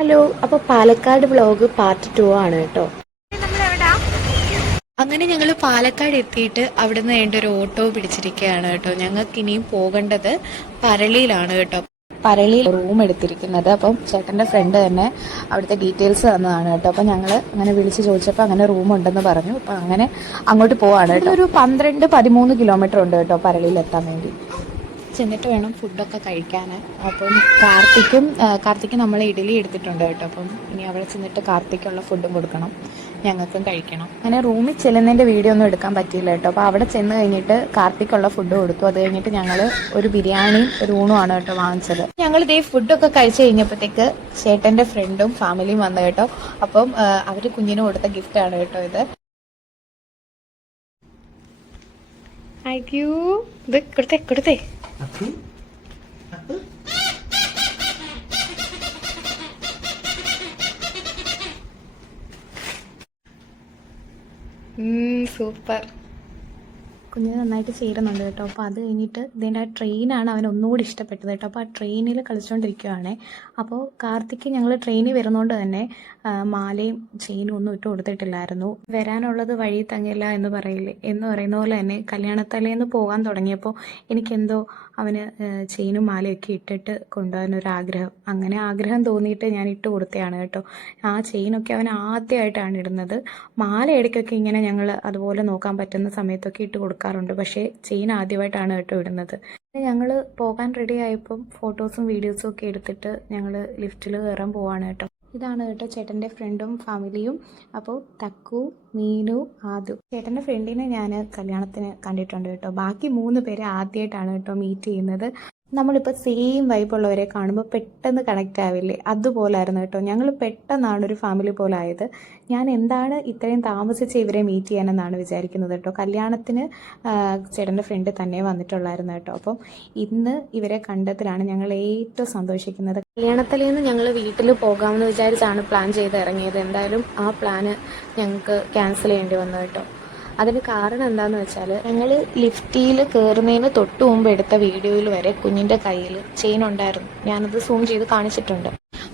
Hello, അപ്പോൾ Palakkad vlog part 2 ആണ് കേട്ടോ. അങ്ങനെ ഞങ്ങൾ പാലക്കാട് എത്തിയിട്ട് അവിടെ നിന്ന് വേണ്ട ഒരു ഓട്ടോ പിടിച്ചിരിക്കുകയാണ് കേട്ടോ. ഞങ്ങൾക്ക് ഇനിയും പോകേണ്ടത് പരളിയിലാണ് കേട്ടോ. പരളിയിൽ റൂം എടുത്തിരിക്കുന്നത്. അപ്പം ചേട്ടൻ്റെ ഫ്രണ്ട് തന്നെ അവിടുത്തെ ഡീറ്റെയിൽസ് തന്നതാണ് കേട്ടോ. അപ്പം ഞങ്ങൾ അങ്ങനെ വിളിച്ച് ചോദിച്ചപ്പോൾ അങ്ങനെ റൂം ഉണ്ടെന്ന് പറഞ്ഞു. അപ്പം അങ്ങനെ അങ്ങോട്ട് പോവാണ് കേട്ടോ. ഒരു 12-13 കിലോമീറ്റർ ഉണ്ട് കേട്ടോ പരളിയിൽ എത്താൻ വേണ്ടി. ചെന്നിട്ട് വേണം ഫുഡൊക്കെ കഴിക്കാൻ. അപ്പം കാർത്തിക്ക് നമ്മൾ ഇഡലി എടുത്തിട്ടുണ്ട് കേട്ടോ. അപ്പം ഇനി അവിടെ ചെന്നിട്ട് കാർത്തിക്കുള്ള ഫുഡും കൊടുക്കണം, ഞങ്ങൾക്കും കഴിക്കണം. അങ്ങനെ റൂമിൽ ചെല്ലുന്നതിൻ്റെ വീഡിയോ ഒന്നും എടുക്കാൻ പറ്റിയില്ല കേട്ടോ. അപ്പോൾ അവിടെ ചെന്ന് കഴിഞ്ഞിട്ട് കാർത്തിക്കുള്ള ഫുഡ് കൊടുത്തു. അത് കഴിഞ്ഞിട്ട് ഞങ്ങൾ ഒരു ബിരിയാണിയും ഒരു ഊണുമാണ് കേട്ടോ വാങ്ങിച്ചത്. ഞങ്ങൾ ഇതേ ഫുഡൊക്കെ കഴിച്ച് കഴിഞ്ഞപ്പോഴത്തേക്ക് ചേട്ടൻ്റെ ഫ്രണ്ടും ഫാമിലിയും വന്നു കേട്ടോ. അപ്പം അവർ കുഞ്ഞിന് കൊടുത്ത ഗിഫ്റ്റാണ് കേട്ടോ ഇത്. ഇത് കൊടുത്തേ സൂപ്പർ. കുഞ്ഞിന് നന്നായിട്ട് ചേരുന്നുണ്ട് കേട്ടോ. അപ്പോൾ അത് കഴിഞ്ഞിട്ട് ഇതിൻ്റെ ആ ട്രെയിനാണ് അവൻ ഒന്നുകൂടി ഇഷ്ടപ്പെട്ടത് കേട്ടോ. അപ്പോൾ ആ ട്രെയിനിൽ കളിച്ചുകൊണ്ടിരിക്കുകയാണേ. അപ്പോൾ കാർത്തിക്ക് ഞങ്ങൾ ട്രെയിനിൽ വരുന്നതുകൊണ്ട് തന്നെ മാലയും ചെയിനും ഒന്നും ഇട്ട് കൊടുത്തിട്ടില്ലായിരുന്നു. വരാനുള്ളത് വഴി തങ്ങില്ല എന്ന് പറയുന്ന പോലെ തന്നെ കല്യാണത്തലേന്ന് പോകാൻ തുടങ്ങിയപ്പോൾ എനിക്കെന്തോ അവന് ചെയിനും മാലയൊക്കെ ഇട്ടിട്ട് കൊണ്ടുപോകാനൊരാഗ്രഹം. അങ്ങനെ ആഗ്രഹം തോന്നിയിട്ട് ഞാൻ ഇട്ട് കൊടുത്തതാണ് കേട്ടോ. ആ ചെയിനൊക്കെ അവൻ ആദ്യമായിട്ടാണ് ഇടുന്നത്. മാല ഇടയ്ക്കൊക്കെ ഇങ്ങനെ ഞങ്ങൾ അതുപോലെ നോക്കാൻ പറ്റുന്ന സമയത്തൊക്കെ ഇട്ട് കൊടുക്കാറുണ്ട്. പക്ഷേ ചെയിൻ ആദ്യമായിട്ടാണ് കേട്ടോ ഇടുന്നത്. ഞങ്ങൾ പോകാൻ റെഡി ആയപ്പം ഫോട്ടോസും വീഡിയോസും ഒക്കെ എടുത്തിട്ട് ഞങ്ങൾ ലിഫ്റ്റിൽ കയറാൻ പോവാണ് കേട്ടോ. ഇതാണ് കേട്ടോ ചേട്ടൻ്റെ ഫ്രണ്ടും ഫാമിലിയും. അപ്പോൾ തക്കു, മീനു, ആദു. ചേട്ടൻ്റെ ഫ്രണ്ടിനെ ഞാൻ കല്യാണത്തിന് കണ്ടിട്ടുണ്ട് കേട്ടോ. ബാക്കി 3 പേരെ ആദ്യമായിട്ടാണ് കേട്ടോ മീറ്റ് ചെയ്യുന്നത്. നമ്മളിപ്പോൾ സെയിം വൈബുള്ളവരെ കാണുമ്പോൾ പെട്ടെന്ന് കണക്റ്റ് ആവില്ലേ, അതുപോലായിരുന്നു കേട്ടോ. ഞങ്ങൾ പെട്ടെന്നാണ് ഒരു ഫാമിലി പോലെ ആയത്. ഞാൻ എന്താണ് ഇത്രയും താമസിച്ച് ഇവരെ മീറ്റ് ചെയ്യാനെന്നാണ് വിചാരിക്കുന്നത് കേട്ടോ. കല്യാണത്തിന് ചേട്ടൻ്റെ ഫ്രണ്ട് തന്നെ വന്നിട്ടുള്ളായിരുന്നു കേട്ടോ. അപ്പം ഇന്ന് ഇവരെ കണ്ടതിലാണ് ഞങ്ങൾ ഏറ്റവും സന്തോഷിക്കുന്നത്. കല്യാണത്തിലേന്ന് ഞങ്ങൾ വീട്ടിൽ പോകാമെന്ന് വിചാരിച്ചാണ് പ്ലാൻ ചെയ്ത് ഇറങ്ങിയത്. എന്തായാലും ആ പ്ലാന് ഞങ്ങൾക്ക് ക്യാൻസൽ ചെയ്യേണ്ടി വന്നു കേട്ടോ. അതിന് കാരണം എന്താണെന്ന് വെച്ചാൽ ഞങ്ങൾ ലിഫ്റ്റിൽ കയറുന്നതിന് തൊട്ട് മുമ്പ് എടുത്ത വീഡിയോയിൽ വരെ കുഞ്ഞിൻ്റെ കയ്യിൽ ചെയിൻ ഉണ്ടായിരുന്നു. ഞാനത് സൂം ചെയ്ത് കാണിച്ചിട്ടുണ്ട്.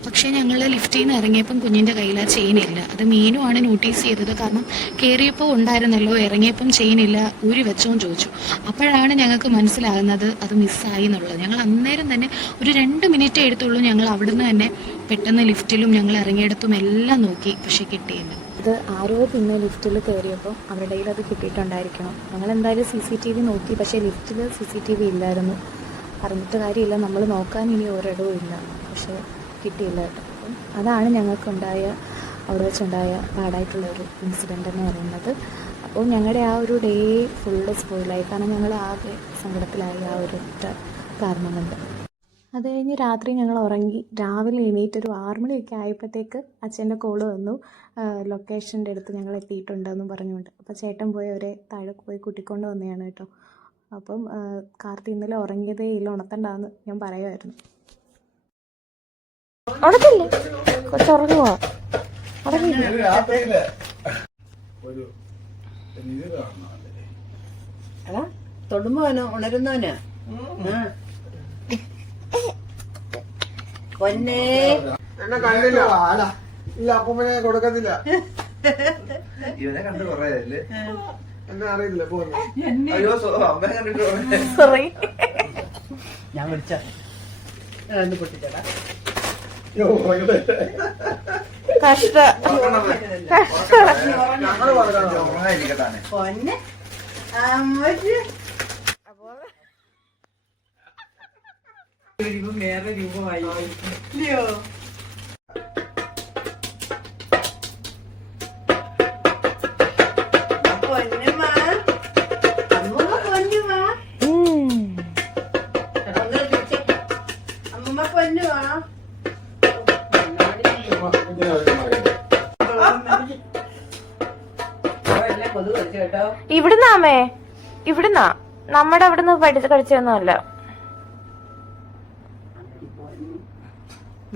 പക്ഷേ ഞങ്ങൾ ലിഫ്റ്റിൽ നിന്ന് ഇറങ്ങിയപ്പം കുഞ്ഞിൻ്റെ കയ്യിൽ ആ ചെയിൻ ഇല്ല. അത് മീനുമാണ് നോട്ടീസ് ചെയ്തത്. കാരണം കയറിയപ്പോൾ ഉണ്ടായിരുന്നല്ലോ, ഇറങ്ങിയപ്പം ചെയിൻ ഇല്ല, ഊരി വെച്ചോന്ന് ചോദിച്ചു. അപ്പോഴാണ് ഞങ്ങൾക്ക് മനസ്സിലാകുന്നത് അത് മിസ്സായി എന്നുള്ളത്. ഞങ്ങൾ അന്നേരം തന്നെ ഒരു 2 മിനിറ്റേ എടുത്തുള്ളൂ. ഞങ്ങൾ അവിടുന്ന് തന്നെ പെട്ടെന്ന് ലിഫ്റ്റിലും ഞങ്ങൾ ഇറങ്ങിയിടത്തും എല്ലാം നോക്കി, പക്ഷേ കിട്ടിയില്ല. അത് ആരോ പിന്നെ ലിഫ്റ്റിൽ കയറിയപ്പോൾ അവരുടെ കയ്യിൽ അത് കിട്ടിയിട്ടുണ്ടായിരിക്കണം. ഞങ്ങൾ എന്തായാലും CCTV നോക്കി, പക്ഷേ ലിഫ്റ്റിൽ CCTV ഇല്ലായിരുന്നു. പറഞ്ഞിട്ട് കാര്യമില്ല, നമ്മൾ നോക്കാൻ ഇനി ഒരിടവും ഇല്ല. പക്ഷേ കിട്ടിയില്ല കേട്ടോ. അപ്പം അതാണ് ഞങ്ങൾക്കുണ്ടായ അവിടെ വെച്ചുണ്ടായ പാടായിട്ടുള്ളൊരു ഇൻസിഡൻ്റ് എന്ന് പറയുന്നത്. അപ്പോൾ ഞങ്ങളുടെ ആ ഒരു ഡേ ഫുള്ള് സ്പോയിലായി. കാരണം ഞങ്ങൾ ആകെ സങ്കടത്തിലായി ആ ഒരു കാരണം കൊണ്ട്. അത് കഴിഞ്ഞ് രാത്രി ഞങ്ങൾ ഉറങ്ങി. രാവിലെ എണീറ്റ് ഒരു 6 മണിയൊക്കെ ആയപ്പോഴത്തേക്ക് അച്ഛൻ്റെ കോള് വന്നു, ലൊക്കേഷൻ്റെ അടുത്ത് ഞങ്ങൾ എത്തിയിട്ടുണ്ടെന്നും പറഞ്ഞുകൊണ്ട്. അപ്പോൾ ചേട്ടൻ പോയി അവരെ താഴെ പോയി കൂട്ടിക്കൊണ്ട് വന്നതാണ് കേട്ടോ. അപ്പം കാർത്തി ഇന്നലെ ഉറങ്ങിയതേ ഇല്ല, ഉണർത്തണ്ടാന്ന് ഞാൻ പറയുമായിരുന്നു. ഉണർത്തില്ലേ, കൊച്ചുറങ്ങുവാ. തൊടുമ്പോനോ ഉണരുന്നോന് പൊന്നേ എന്നെ കണ്ടില്ല. ഇല്ല, അപ്പൂമ്മനെ കൊടുക്കത്തില്ല. ഇവനെ കണ്ട് കൊറേ എന്നെ അറിയില്ല. സോറി, ഞാൻ വിളിച്ച പൊട്ടിച്ചേട്ടാ. പൊന്നെ വേറെ രൂപമായി ഇല്ലയോ? ഇവിടുന്നാമേ, ഇവിടുന്നാ, നമ്മുടെ അവിടുന്ന് പഠിച്ച് കഴിച്ചൊന്നുമല്ല.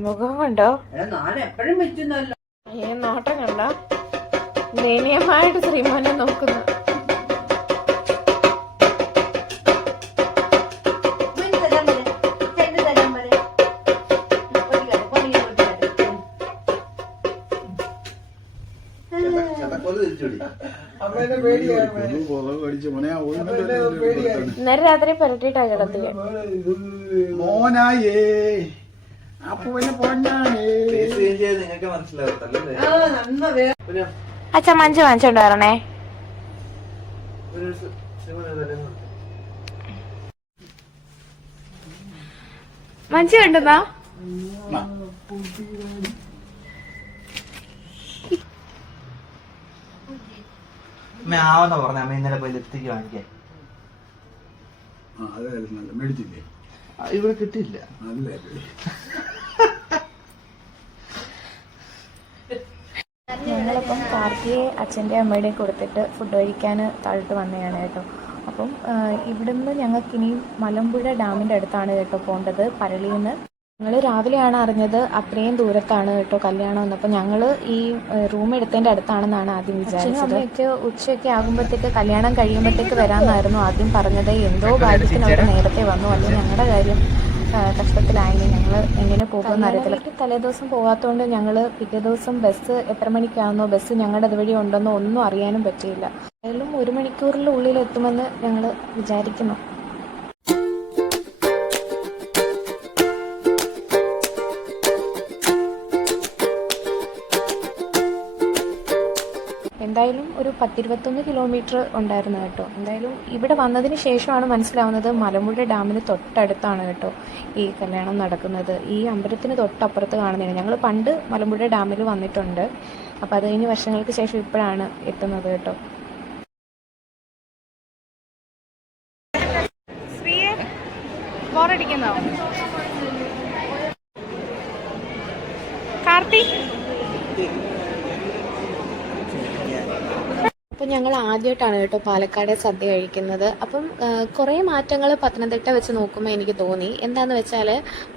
മുഖം കണ്ടോ, നോട്ടം കണ്ടോ, ദയനീയമായിട്ട് ശ്രീമോനെ നോക്കുന്നു. പോലെ തിരിച്ചുപിടി. അമ്മേനെ പേടിയായി ഇന്നലെ രാത്രി പുരട്ടിയിട്ടാ കിടത്തില്ല. മോനായേ അപ്പൂനെ പൊന്നാണേ. ഫേസ് ചേഞ്ച് ചെയ്ത് നിങ്ങൾക്ക് മനസ്സിലാവത്തല്ലേ? അച്ഛൻ മഞ്ച് വാങ്ങിച്ചോണ്ട് വരണേ. മഞ്ച് കണ്ടെന്നാ അമ്മ ആവെന്നാ പറഞ്ഞ അമ്മ ഇന്നലെ പോയി ലിപ്സ്റ്റിക്ക് വാങ്ങിക്കാൻ. മേടിച്ചില്ലേ? ഇവിടെ കിട്ടിയില്ല. ഞങ്ങളിപ്പം കാർത്തിയെ അച്ഛൻ്റെ അമ്മയുടെയും കൊടുത്തിട്ട് ഫുഡ് കഴിക്കാൻ താഴോട്ട് വന്നതാണ് കേട്ടോ. അപ്പം ഇവിടുന്ന് ഞങ്ങൾക്ക് ഇനിയും മലമ്പുഴ ഡാമിൻ്റെ അടുത്താണ് കേട്ടോ പോകേണ്ടത്, പരളിയിൽ നിന്ന്. ഞങ്ങൾ രാവിലെയാണ് അറിഞ്ഞത് അത്രയും ദൂരത്താണ് കേട്ടോ കല്യാണം എന്ന്. അപ്പോൾ ഞങ്ങൾ ഈ റൂം എടുത്തതിൻ്റെ അടുത്താണെന്നാണ് ആദ്യം വിചാരിച്ചത്. അമ്മയ്ക്ക് ഉച്ചയൊക്കെ ആകുമ്പോഴത്തേക്ക് കല്യാണം കഴിയുമ്പോഴത്തേക്ക് വരാമെന്നായിരുന്നു ആദ്യം പറഞ്ഞത്. എന്തോ ഭാഗ്യത്തിന് അവർ നേരത്തെ വന്നു, അല്ലെങ്കിൽ ഞങ്ങളുടെ കാര്യം കഷ്ടത്തിലായില്ലേ. ഞങ്ങൾ എങ്ങനെ പോകുമെന്ന് അറിയത്തില്ല. തലേദിവസം പോകാത്തതുകൊണ്ട് ഞങ്ങൾ പിറ്റേ ദിവസം ബസ് എത്ര മണിക്കാണെന്നോ ബസ് ഞങ്ങളുടെ അതുവഴി ഉണ്ടെന്നോ ഒന്നും അറിയാനും പറ്റിയില്ല. ഏതായാലും 1 മണിക്കൂറിനുള്ളിൽ എത്തുമെന്ന് ഞങ്ങൾ വിചാരിക്കുന്നു. എന്തായാലും ഒരു 10-21 കിലോമീറ്റർ ഉണ്ടായിരുന്നു കേട്ടോ. എന്തായാലും ഇവിടെ വന്നതിന് ശേഷമാണ് മനസ്സിലാവുന്നത് മലമ്പുഴ ഡാമിന് തൊട്ടടുത്താണ് കേട്ടോ ഈ കല്യാണം നടക്കുന്നത്. ഈ അമ്പലത്തിന് തൊട്ടപ്പുറത്ത് കാണുന്നതാണ്. ഞങ്ങൾ പണ്ട് മലമ്പുഴ ഡാമിൽ വന്നിട്ടുണ്ട്. അപ്പോൾ അത് കഴിഞ്ഞ് വർഷങ്ങൾക്ക് ശേഷം ഇപ്പോഴാണ് എത്തുന്നത് കേട്ടോ. ബോറടിക്കുന്നോ കാർത്തി? അപ്പം ഞങ്ങൾ ആദ്യമായിട്ടാണ് കേട്ടോ പാലക്കാട് സദ്യ കഴിക്കുന്നത്. അപ്പം കുറേ മാറ്റങ്ങൾ പത്തനംതിട്ട വെച്ച് നോക്കുമ്പോൾ എനിക്ക് തോന്നി. എന്താണെന്ന് വെച്ചാൽ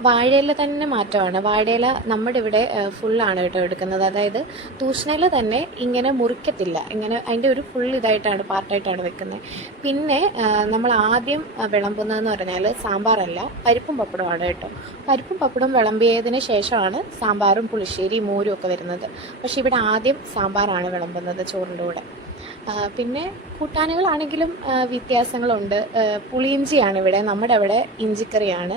വാഴയില തന്നെ മാറ്റമാണ്. വാഴയില നമ്മുടെ ഇവിടെ ഫുള്ളാണ് കേട്ടോ എടുക്കുന്നത്. അതായത് തൂഷ്ണയില തന്നെ ഇങ്ങനെ മുറിക്കത്തില്ല, ഇങ്ങനെ അതിൻ്റെ ഒരു ഫുൾ ഇതായിട്ടാണ് പാർട്ടായിട്ടാണ് വെക്കുന്നത്. പിന്നെ നമ്മൾ ആദ്യം വിളമ്പുന്നതെന്ന് പറഞ്ഞാൽ സാമ്പാറല്ല, പരിപ്പും പപ്പടമാണ് കേട്ടോ. പരിപ്പും പപ്പടം വിളമ്പിയതിന് ശേഷമാണ് സാമ്പാറും പുളിശ്ശേരി മോരും ഒക്കെ വരുന്നത്. പക്ഷേ ഇവിടെ ആദ്യം സാമ്പാറാണ് വിളമ്പുന്നത് ചോറിൻ്റെ കൂടെ. പിന്നെ കൂട്ടാനുകളാണെങ്കിലും വ്യത്യാസങ്ങളുണ്ട്. പുളിയിഞ്ചിയാണ് ഇവിടെ, നമ്മുടെ അവിടെ ഇഞ്ചിക്കറിയാണ്.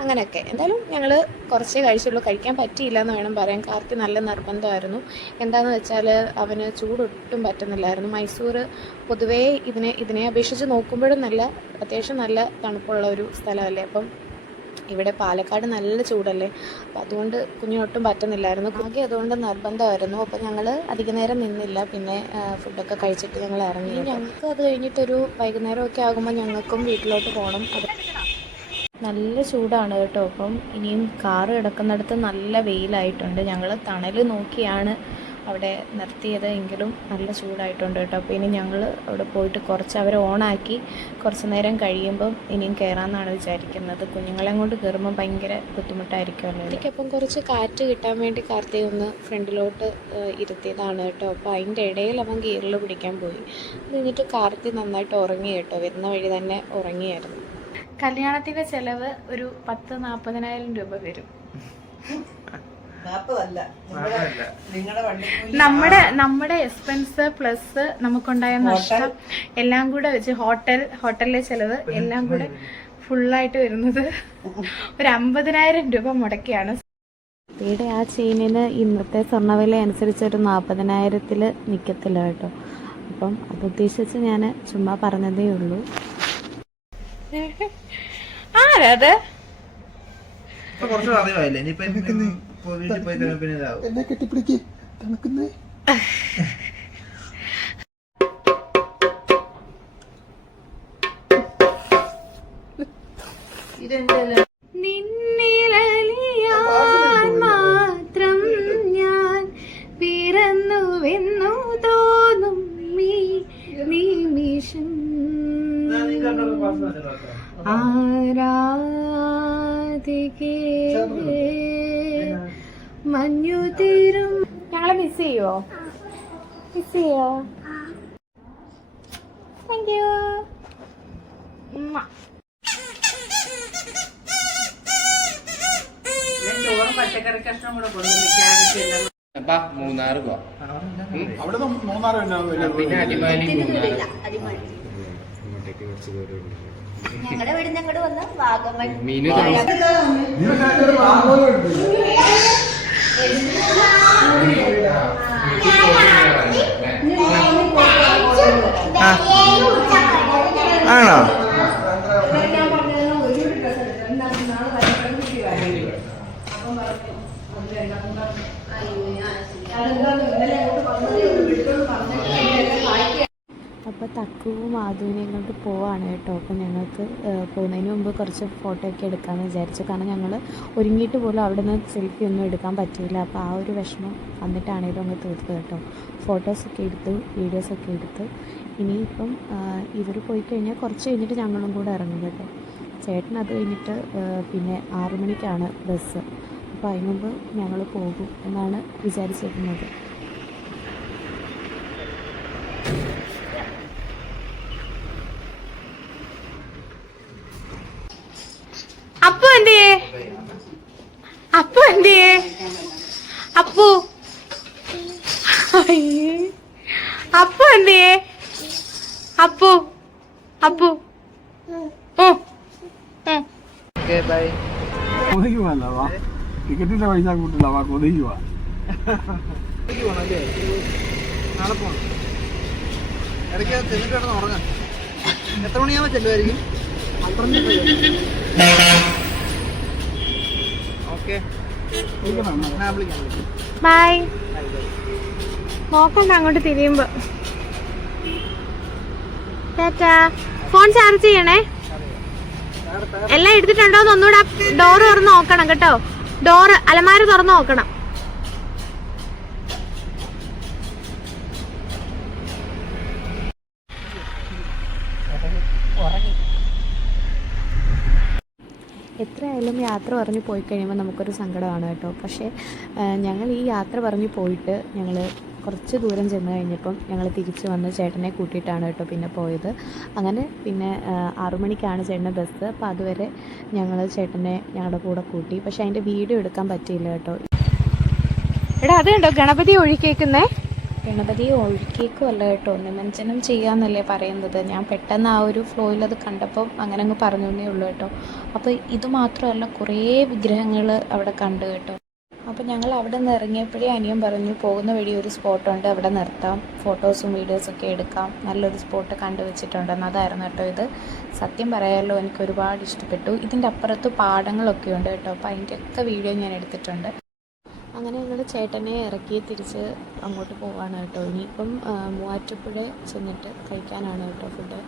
അങ്ങനെയൊക്കെ. എന്തായാലും ഞങ്ങൾ കുറച്ചേ കഴിച്ചുള്ളൂ, കഴിക്കാൻ പറ്റിയില്ല എന്ന് വേണം പറയാൻ. കാർത്തി നല്ല നിർബന്ധമായിരുന്നു. എന്താണെന്ന് വെച്ചാൽ അവന് ചൂടൊട്ടും പറ്റുന്നില്ലായിരുന്നു. മൈസൂർ പൊതുവേ ഇതിനെ അപേക്ഷിച്ച് നോക്കുമ്പോഴും അത്യാവശ്യം നല്ല തണുപ്പുള്ള ഒരു സ്ഥലമല്ലേ. അപ്പം ഇവിടെ പാലക്കാട് നല്ല ചൂടല്ലേ, അപ്പോൾ അതുകൊണ്ട് കുഞ്ഞിനൊട്ടും പറ്റുന്നില്ലായിരുന്നു. ആകെ അതുകൊണ്ട് നിർബന്ധമായിരുന്നു. അപ്പോൾ ഞങ്ങൾ അധിക നേരം നിന്നില്ല. പിന്നെ ഫുഡൊക്കെ കഴിച്ചിട്ട് ഞങ്ങൾ ഇറങ്ങി. ഞങ്ങൾക്ക് അത് കഴിഞ്ഞിട്ടൊരു വൈകുന്നേരമൊക്കെ ആകുമ്പോൾ ഞങ്ങൾക്കും വീട്ടിലോട്ട് പോകണം. അത് നല്ല ചൂടാണ് കേട്ടോ. അപ്പം ഇനിയും കാറ് കിടക്കുന്നിടത്ത് നല്ല വെയിലായിട്ടുണ്ട്. ഞങ്ങൾ തണൽ നോക്കിയാണ് അവിടെ നിർത്തിയത്, എങ്കിലും നല്ല ചൂടായിട്ടുണ്ട് കേട്ടോ. അപ്പോൾ ഇനി ഞങ്ങൾ അവിടെ പോയിട്ട് കുറച്ച് അവരെ ഓണാക്കി കുറച്ച് നേരം കഴിയുമ്പം ഇനിയും കയറാമെന്നാണ് വിചാരിക്കുന്നത്. കുഞ്ഞുങ്ങളെ കൊണ്ട് കയറുമ്പോൾ ഭയങ്കര ബുദ്ധിമുട്ടായിരിക്കുമല്ലോ. എനിക്കപ്പം കുറച്ച് കാറ്റ് കിട്ടാൻ വേണ്ടി കാർത്തിക് ഒന്ന് ഫ്രണ്ടിലോട്ട് ഇരുത്തിയതാണ് കേട്ടോ. അപ്പോൾ അതിൻ്റെ ഇടയിൽ അവൻ ഗിയറിൽ പിടിക്കാൻ പോയി. അത് കഴിഞ്ഞിട്ട് കാർത്തിക് നന്നായിട്ട് ഉറങ്ങി കേട്ടോ. വരുന്ന വഴി തന്നെ ഉറങ്ങിയായിരുന്നു. കല്യാണത്തിൻ്റെ ചിലവ് ഒരു 40-40,000 രൂപ വരും. നമ്മുടെ എക്സ്പെൻസ് പ്ലസ് നമുക്കുണ്ടായ നഷ്ടം എല്ലാം കൂടെ വെച്ച് ഹോട്ടലിലെ ചെലവ് എല്ലാം കൂടെ ഫുള്ളായിട്ട് വരുന്നത് ഒരു 50,000 രൂപ മുടക്കിയാണ്. ഇവിടെ ആ ചെയിനിന് ഇന്നത്തെ സ്വർണ്ണവില അനുസരിച്ച് ഒരു 40,000-ൽ നിൽക്കത്തില്ല കേട്ടോ. അപ്പം അത് ഉദ്ദേശിച്ച് ഞാൻ ചുമ്മാ പറഞ്ഞതേ ഉള്ളൂ. ആരത് കുറച്ചുകൂടെ അറിവായില്ലേ? ഇനിയിപ്പോ വീട്ടിൽ പോയി കഴിഞ്ഞാൽ പിന്നെ ഇതാവും. എന്നെ കെട്ടിപ്പിടിക്ക് തണുക്കുന്നേ. നിന്നിലലിയാൻ മാത്രം ഞാൻ പിറന്നുവെന്നു തോന്നും ഈ നിമിഷം ആരാധികേ മഞ്ഞു തീരും. ഞങ്ങളെ മിസ് ചെയ്യോ? Thank you. പച്ചക്കറി കഷ്ണം കൂടെ കൊണ്ടുവന്ന് ക്യാരറ്റ് എല്ലാം അപ്പൊ മൂന്നാറ് പോവാം. അവിടെ മൂന്നാറ് പിന്നെ അടിമാലി മൂന്നാറ്. ഞങ്ങളുടെ വീട് ഞങ്ങോട്ട് വന്ന വാഗമൺ മീനു ആണോ? അപ്പോൾ തക്കുവും മാധുവിനെയും കൊണ്ട് പോവാണ് കേട്ടോ. അപ്പോൾ ഞങ്ങൾക്ക് പോകുന്നതിന് മുമ്പ് കുറച്ച് ഫോട്ടോ ഒക്കെ എടുക്കാമെന്ന് വിചാരിച്ചു. കാരണം ഞങ്ങൾ ഒരുങ്ങിയിട്ട് പോലും അവിടെ നിന്ന് സെൽഫി ഒന്നും എടുക്കാൻ പറ്റിയില്ല. അപ്പോൾ ആ ഒരു വിഷമം വന്നിട്ടാണേലും അങ്ങ് തീർത്ത് കേട്ടോ. ഫോട്ടോസൊക്കെ എടുത്ത് വീഡിയോസൊക്കെ എടുത്ത് ഇനിയിപ്പം ഇവർ പോയി കഴിഞ്ഞാൽ കുറച്ച് കഴിഞ്ഞിട്ട് ഞങ്ങളും കൂടെ ഇറങ്ങും കേട്ടോ. ചേട്ടൻ അത് കഴിഞ്ഞിട്ട് പിന്നെ 6 മണിക്കാണ് ബസ്. അപ്പോൾ അതിന് മുമ്പ് ഞങ്ങൾ പോകും എന്നാണ് വിചാരിച്ചിരുന്നത്. അപ്പു എന്തിയേ? അപ്പു എന്തിയേ? അപ്പു അപ്പു എന്തിയേ? Appu Appu okay bye. കൊതിക്ക് പോകാ ടിക്കറ്റിന്റെ പൈസ കൂട്ടില്ല വാ കൊതിക്ക് പോവാ. നാളെ പോകണം. ഇടയ്ക്ക് ചെന്നിട്ട് കിടന്ന് ഉറങ്ങാം. എത്ര മണിയാകുമ്പോൾ ചെല്ലുമായിരിക്കും? ഓക്കെ, ഞാൻ വിളിക്കാം. ബൈ. നോക്കണ്ട അങ്ങോട്ട് തിരിയുമ്പോ. ടാറ്റാ. ഫോൺ ചാർജ് ചെയ്യണേ. എല്ലാം എടുത്തിട്ടുണ്ടോന്ന് ഒന്നുകൂടെ ഡോറ് തുറന്ന് നോക്കണം കേട്ടോ. ഡോറ് അലമാര തുറന്ന് നോക്കണം. എത്രയായാലും യാത്ര പറഞ്ഞ് പോയി കഴിയുമ്പോൾ നമുക്കൊരു സങ്കടമാണ് കേട്ടോ. പക്ഷേ ഞങ്ങൾ ഈ യാത്ര പറഞ്ഞ് പോയിട്ട് ഞങ്ങൾ കുറച്ച് ദൂരം ചെന്ന് കഴിഞ്ഞപ്പം ഞങ്ങൾ തിരിച്ച് വന്ന് ചേട്ടനെ കൂട്ടിയിട്ടാണ് കേട്ടോ പിന്നെ പോയത്. അങ്ങനെ പിന്നെ 6 മണിക്കാണ് ചേട്ടൻ്റെ ബസ്. അപ്പോൾ അതുവരെ ഞങ്ങൾ ചേട്ടനെ ഞങ്ങളുടെ കൂടെ കൂട്ടി. പക്ഷേ അതിൻ്റെ വീഡിയോ എടുക്കാൻ പറ്റിയില്ല കേട്ടോ. എടാ അത് കണ്ടോ ഗണപതി ഒഴുക്കിയേക്കുന്നേ. ഗണപതി ഒഴുക്കിയേക്കുമല്ല കേട്ടോ, നിമഞ്ജനം ചെയ്യാമെന്നല്ലേ പറയുന്നത്. ഞാൻ പെട്ടെന്ന് ആ ഒരു ഫ്ലോയിൽ അത് കണ്ടപ്പം അങ്ങനെ അങ്ങ് പറഞ്ഞേ ഉള്ളൂ കേട്ടോ. അപ്പോൾ ഇത് മാത്രമല്ല കുറേ വിഗ്രഹങ്ങൾ അവിടെ കണ്ടു കേട്ടോ. അപ്പോൾ ഞങ്ങൾ അവിടെ നിന്ന് ഇറങ്ങിയപ്പോഴേ അനിയൻ പറഞ്ഞു പോകുന്ന വഴി ഒരു സ്പോട്ടുണ്ട്, അവിടെ നിർത്താം, ഫോട്ടോസും വീഡിയോസൊക്കെ എടുക്കാം, നല്ലൊരു സ്പോട്ട് കണ്ടുവച്ചിട്ടുണ്ടെന്ന്. അതായിരുന്നു കേട്ടോ ഇത്. സത്യം പറയാമല്ലോ എനിക്ക് ഒരുപാട് ഇഷ്ടപ്പെട്ടു. ഇതിൻ്റെ അപ്പുറത്ത് പാടങ്ങളൊക്കെ ഉണ്ട് കേട്ടോ. അപ്പോൾ അതിൻ്റെയൊക്കെ വീഡിയോ ഞാൻ എടുത്തിട്ടുണ്ട്. അങ്ങനെ ഞങ്ങൾ ചേട്ടനെ ഇറക്കി തിരിച്ച് അങ്ങോട്ട് പോവാണ് കേട്ടോ. ഇനിയിപ്പം മൂവാറ്റുപുഴ ചെന്നിട്ട് കഴിക്കാനാണ് കേട്ടോ ഫുഡ്.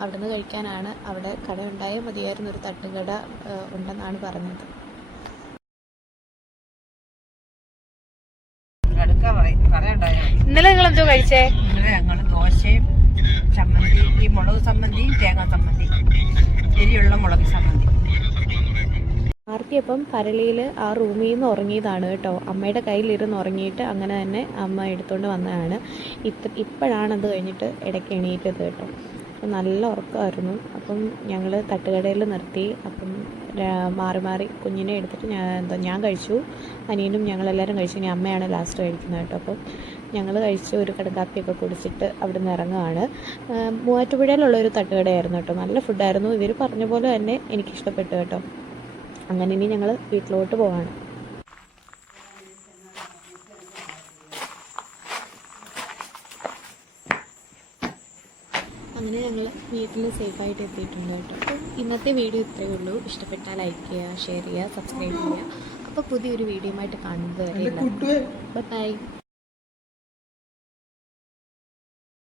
അവിടെ നിന്ന് കഴിക്കാനാണ്. അവിടെ കട ഉണ്ടായാൽ മതിയായിരുന്നു, ഒരു തട്ടുകട ഉണ്ടെന്നാണ് പറഞ്ഞത്. ഇന്നലെ നിങ്ങൾ എന്തോ കഴിച്ചേ? ഇന്നലെ ഞങ്ങൾ ദോശയും ചമ്മന്തി, ഈ മുളക് ചമ്മന്തിയും തേങ്ങ ചമ്മന്തി, എരിയുള്ള മുളക് ചമ്മന്തി. ആർത്തിയപ്പം പരളിയിൽ ആ റൂമിൽ നിന്ന് ഉറങ്ങിയതാണ് കേട്ടോ. അമ്മയുടെ കയ്യിലിരുന്ന് ഉറങ്ങിയിട്ട് അങ്ങനെ തന്നെ അമ്മ എടുത്തുകൊണ്ട് വന്നതാണ്. ഇപ്പോഴാണത് കഴിഞ്ഞിട്ട് ഇടയ്ക്ക് എണീറ്റത് കേട്ടോ. അപ്പം നല്ല ഉറക്കമായിരുന്നു. അപ്പം ഞങ്ങൾ തട്ടുകടയിൽ നിർത്തി. അപ്പം മാറി മാറി കുഞ്ഞിനെ എടുത്തിട്ട് ഞാൻ കഴിച്ചു, അനിയനും ഞങ്ങളെല്ലാവരും കഴിച്ചു. ഇനി അമ്മയാണ് ലാസ്റ്റ് കഴിക്കുന്നത് കേട്ടോ. അപ്പം ഞങ്ങൾ കഴിച്ച് ഒരു കടുങ്കാപ്പിയൊക്കെ കുടിച്ചിട്ട് അവിടെ നിന്ന് ഇറങ്ങുകയാണ്. മൂവാറ്റുപുഴയിലുള്ളൊരു തട്ടുകടയായിരുന്നു കേട്ടോ. നല്ല ഫുഡായിരുന്നു. ഇവർ പറഞ്ഞ പോലെ തന്നെ എനിക്കിഷ്ടപ്പെട്ടു കേട്ടോ. അങ്ങനെ ഇനി ഞങ്ങൾ വീട്ടിലോട്ട് പോവാണ്. അങ്ങനെ ഞങ്ങൾ വീട്ടിൽ സേഫായിട്ട് എത്തിയിട്ടുണ്ട് കേട്ടോ. അപ്പോൾ ഇന്നത്തെ വീഡിയോ ഇത്രയേ ഉള്ളൂ. ഇഷ്ടപ്പെട്ടാൽ ലൈക്ക് ചെയ്യുക, ഷെയർ ചെയ്യുക, സബ്സ്ക്രൈബ് ചെയ്യുക. അപ്പോൾ പുതിയൊരു വീഡിയോയുമായിട്ട് കാണുന്നത് വരെ ബൈ.